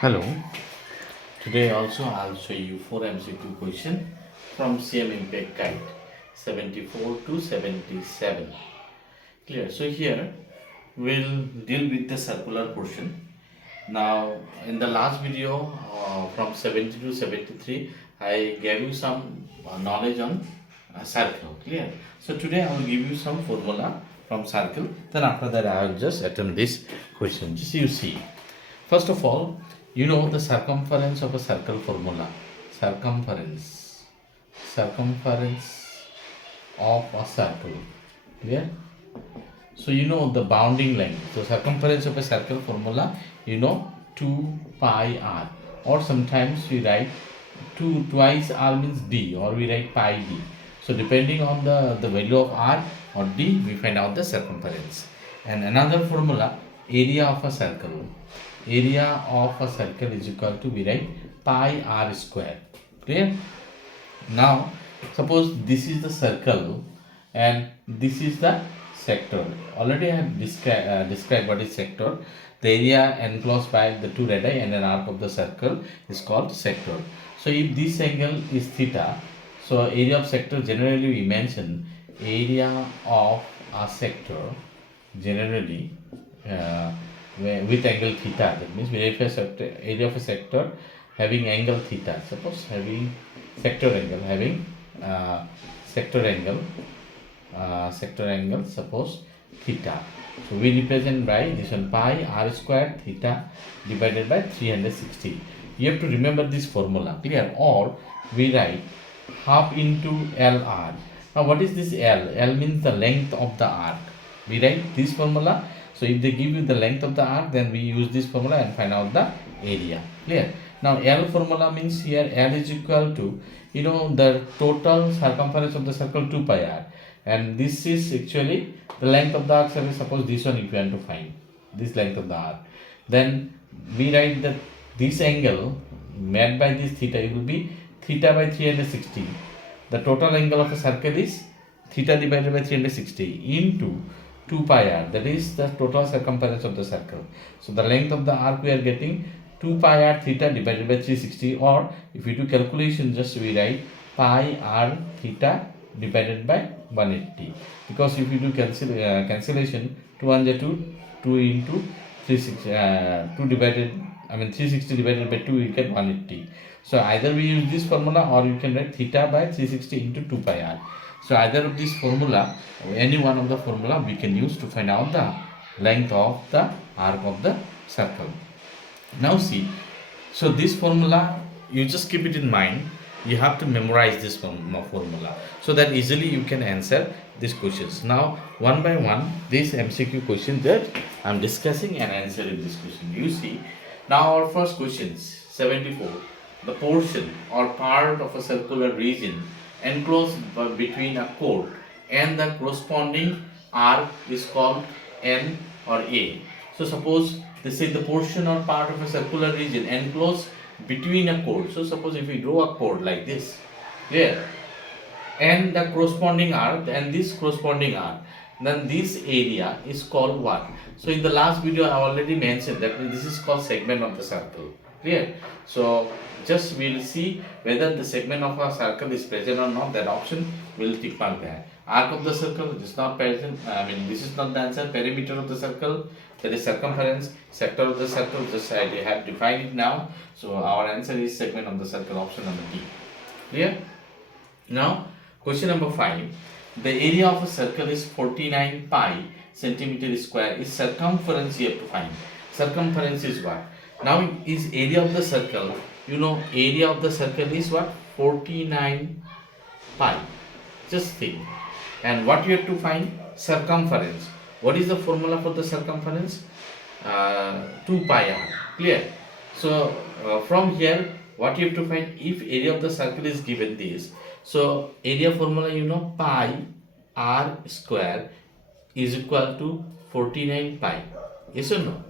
Hello. Today also I'll show you 4 MCQ question from CM Impact Guide 74 to 77. Clear. So here we'll deal with the circular portion. Now in the last video from 70 to 73 I gave you some knowledge on circle. Clear. So today I will give you some formula from circle. Then after that I will just attempt this question. Just you see. First of all, you know the circumference of a circle formula. Circumference. Circumference of a circle. Yeah. So you know the bounding length. So circumference of a circle formula, you know 2 pi r. Or sometimes we write 2 twice r means d, or we write pi d. So depending on the value of r or d, we find out the circumference. And another formula, area of a circle. Area of a circle is equal to, we write pi r square. Clear? Now suppose this is the circle and this is the sector. Already I have described what is sector. The area enclosed by the two radii and an arc of the circle is called sector. So if this angle is theta, so area of sector, generally we mention area of a sector generally with angle theta. That means area of a sector having angle theta. Suppose having sector angle having sector angle suppose theta. So we represent by this one pi r square theta divided by 360. You have to remember this formula. Clear? Or we write half into LR. Now what is this L? L means the length of the arc. We write this formula. So if they give you the length of the arc, then we use this formula and find out the area. Clear? Now L formula means here L is equal to, you know, the total circumference of the circle 2 pi r. And this is actually the length of the arc. So suppose this one if you want to find this length of the arc, then we write that this angle made by this theta, it will be theta by 360. The total angle of a circle is theta divided by 360 into 2 pi r, that is the total circumference of the circle. So the length of the arc we are getting 2 pi r theta divided by 360, or if we do calculation, just we write pi r theta divided by 180, because if you do cancellation, 2 under 2, 2 into 360, 2 divided, 360 divided by 2, you get 180. So either we use this formula or you can write theta by 360 into 2 pi r. So either of this formula, any one of the formula we can use to find out the length of the arc of the circle. Now see, so this formula, you just keep it in mind. You have to memorize this formula so that easily you can answer these questions. Now one by one, this MCQ question that I am discussing and answering this question. You see, now our first questions, 74. The portion or part of a circular region enclosed between a chord and the corresponding arc is called N or A. So suppose this is the portion or part of a circular region enclosed between a chord. So suppose if we draw a chord like this, here, and the corresponding arc and this corresponding arc, then this area is called what? So in the last video I already mentioned that this is called segment of the circle. Clear? So just we'll see whether the segment of a circle is present or not. That option will tick mark there. Arc of the circle is not present. This is not the answer. Perimeter of the circle, that is circumference. Sector of the circle, just I have defined it now. So our answer is segment of the circle, option number D. Clear? Now question number 5. The area of a circle is 49 pi centimeter square. Is circumference you have to find. Circumference is what? Now is area of the circle, you know, area of the circle is what? 49 pi. Just think. And what you have to find? Circumference. What is the formula for the circumference? 2 pi r. Clear? So from here, what you have to find? If area of the circle is given this, so area formula, you know, pi r square is equal to 49 pi. Yes or no?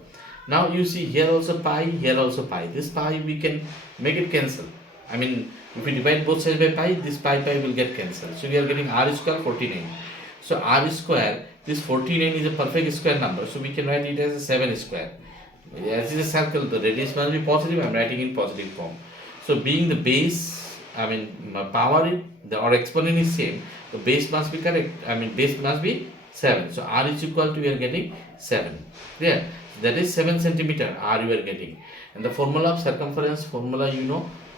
Now you see here also pi, here also pi. This pi we can make it cancel. If we divide both sides by pi, this pi will get cancelled. So we are getting r square 49. So r square, this 49 is a perfect square number. So we can write it as a 7 square. As is a circle, the radius must be positive. I'm writing in positive form. So being the base, power or exponent is same. The base must be correct. Base must be 7. So r is equal to, we are getting 7. Clear? That is 7 centimeter r you are getting. And the formula of circumference formula,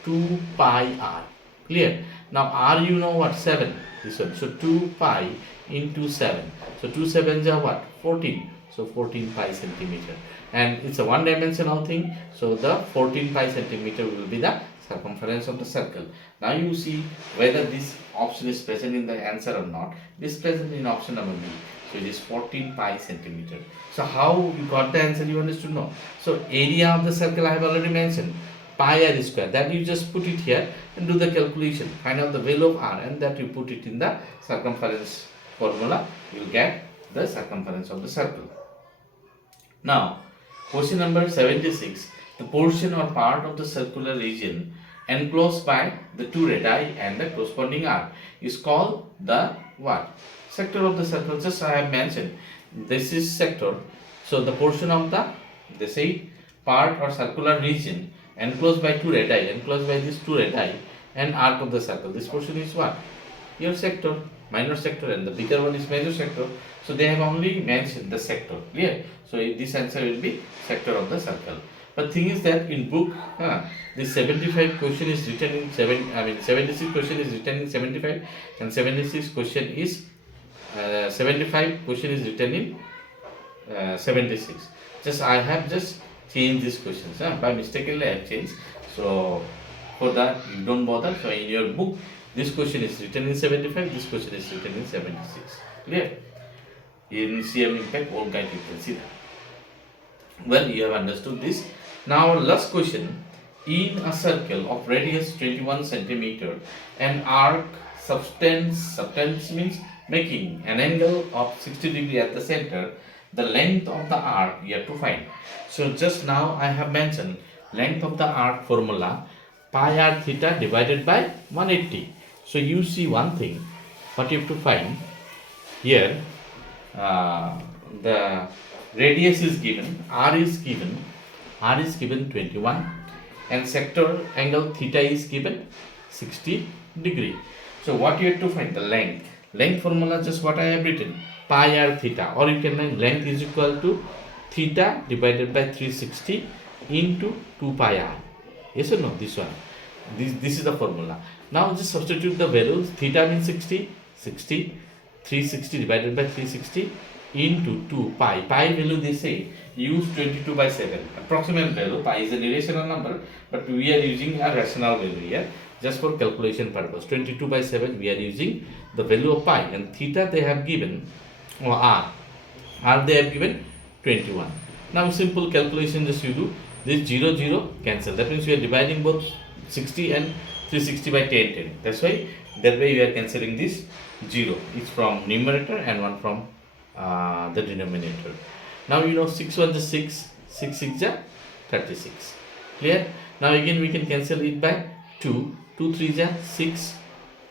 2 pi r. Clear? Now r, what? 7. This one. So 2 pi into 7. So 2 sevens are what? 14. So 14 pi centimeter. And it's a one dimensional thing. So the 14 pi centimeter will be the circumference of the circle. Now you see whether this option is present in the answer or not. This is present in option number B. So it is 14 pi centimeter. So how you got the answer, you understood? No. So area of the circle I have already mentioned. Pi r square. That you just put it here and do the calculation. Find out the value of r and that you put it in the circumference formula. You will get the circumference of the circle. Now, question number 76. The portion or part of the circular region enclosed by the two radii and the corresponding arc is called the what? Sector of the circle. Just I have mentioned. This is sector. So the portion of they say part or circular region enclosed by two radii, enclosed by these two radii and arc of the circle. This portion is what? Your sector, minor sector, and the bigger one is major sector. So they have only mentioned the sector. Clear? So this answer will be sector of the circle. But thing is that in book, this 75 question is written in 76 question is written in 75, and 76 question is 75 question is written in 76. I have just changed these questions. By mistakenly I have changed. So for that you don't bother. So in your book, this question is written in 75, this question is written in 76. Clear? In CM Impact Old Guide you can see that. Well, you have understood this. Now last question. In a circle of radius 21 centimeter, an arc subtends means making an angle of 60 degree at the center. The length of the arc you have to find. So just now I have mentioned length of the arc formula, pi r theta divided by 180. So you see one thing, what you have to find here, the radius is given, r is given 21, and sector angle theta is given 60 degree. So what you have to find? The length. Length formula, just what I have written, pi r theta, or you can find length is equal to theta divided by 360 into 2 pi r. Yes or no? This one. This is the formula. Now just substitute the values. Theta means 60, 360 divided by 360 into 2 pi. Pi value they say use 22 by 7. Approximate value. Pi is an irrational number, but we are using a rational value here just for calculation purpose. 22 by 7 we are using the value of pi, and theta they have given, or r they have given 21. Now simple calculation, just you do this 0 0 cancel. That means we are dividing both 60 and 360 by 10. That's why that way we are cancelling this 0. It's from numerator and one from the denominator. Now 6 1 is 6, 6 6 is 36. Clear? Now again we can cancel it by 2, 2 3 is 6.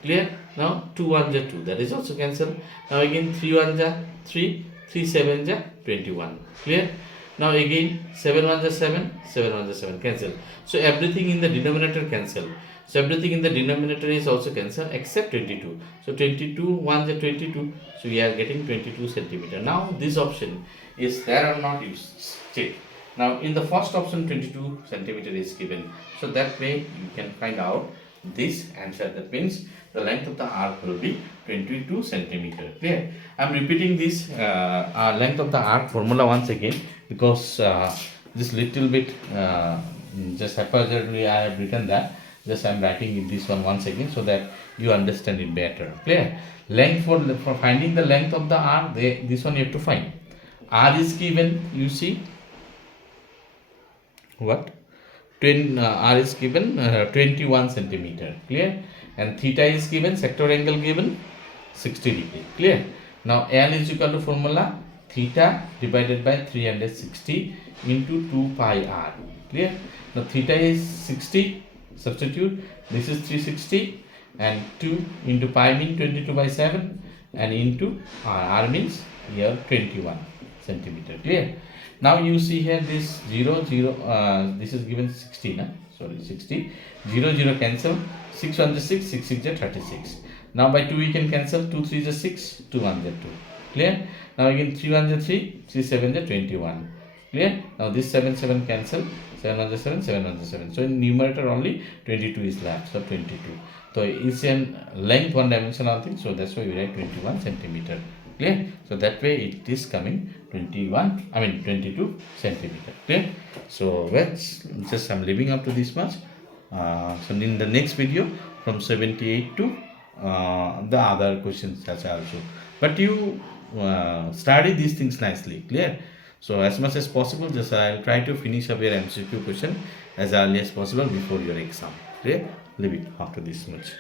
Clear? Now 2 1 is 2, that is also cancelled. Now again 3 1 is 3, 3 7 is 21. Clear? Now again 7 1 is 7, 7 1 is 7, cancel. So everything in the denominator cancel. So everything in the denominator is also cancelled except 22. So 22 1 is 22. So we are getting 22 centimeter. Now this option is there or not, you check. Now in the first option 22 centimeter is given. So that way you can find out this answer. That means the length of the arc will be 22 centimeter. Clear? I am repeating this length of the arc formula once again because this little bit just haphazardly I have written that. Just I am writing in this one once again so that you understand it better. Clear? Length for finding the length of the arc, this one you have to find. R is given, you see what? R is given 21 centimeter. Clear? And theta is given, sector angle given 60 degree. Clear? Now L is equal to formula theta divided by 360 into 2 pi r. Clear? Now theta is 60, substitute, this is 360, and 2 into pi means 22 by 7, and into r means here 21 centimeter. Clear? Now you see here this 0 0, this is given 60, na? Sorry, 60, 0 0 cancel, 6 1 is 6, 6 6 is 36. Now by 2 we can cancel, 2 3 is 6, 2 1 is 2. Clear? Now again 3 1 is 3, 3 7 is 21. Clear? Now this 7 7 cancel, 7 1 is 7, 7 1 is 7. So in numerator only 22 is left, so 22. So it's in length one dimensional thing, so that's why we write 21 centimeter. Clear? So that way it is coming 22 centimeter. Clear? So let's just, I'm leaving up to this much. So in the next video from 78 to the other questions as also, but you study these things nicely. Clear? So as much as possible, just I'll try to finish up your MCQ question as early as possible before your exam. Clear? Leave it after this much.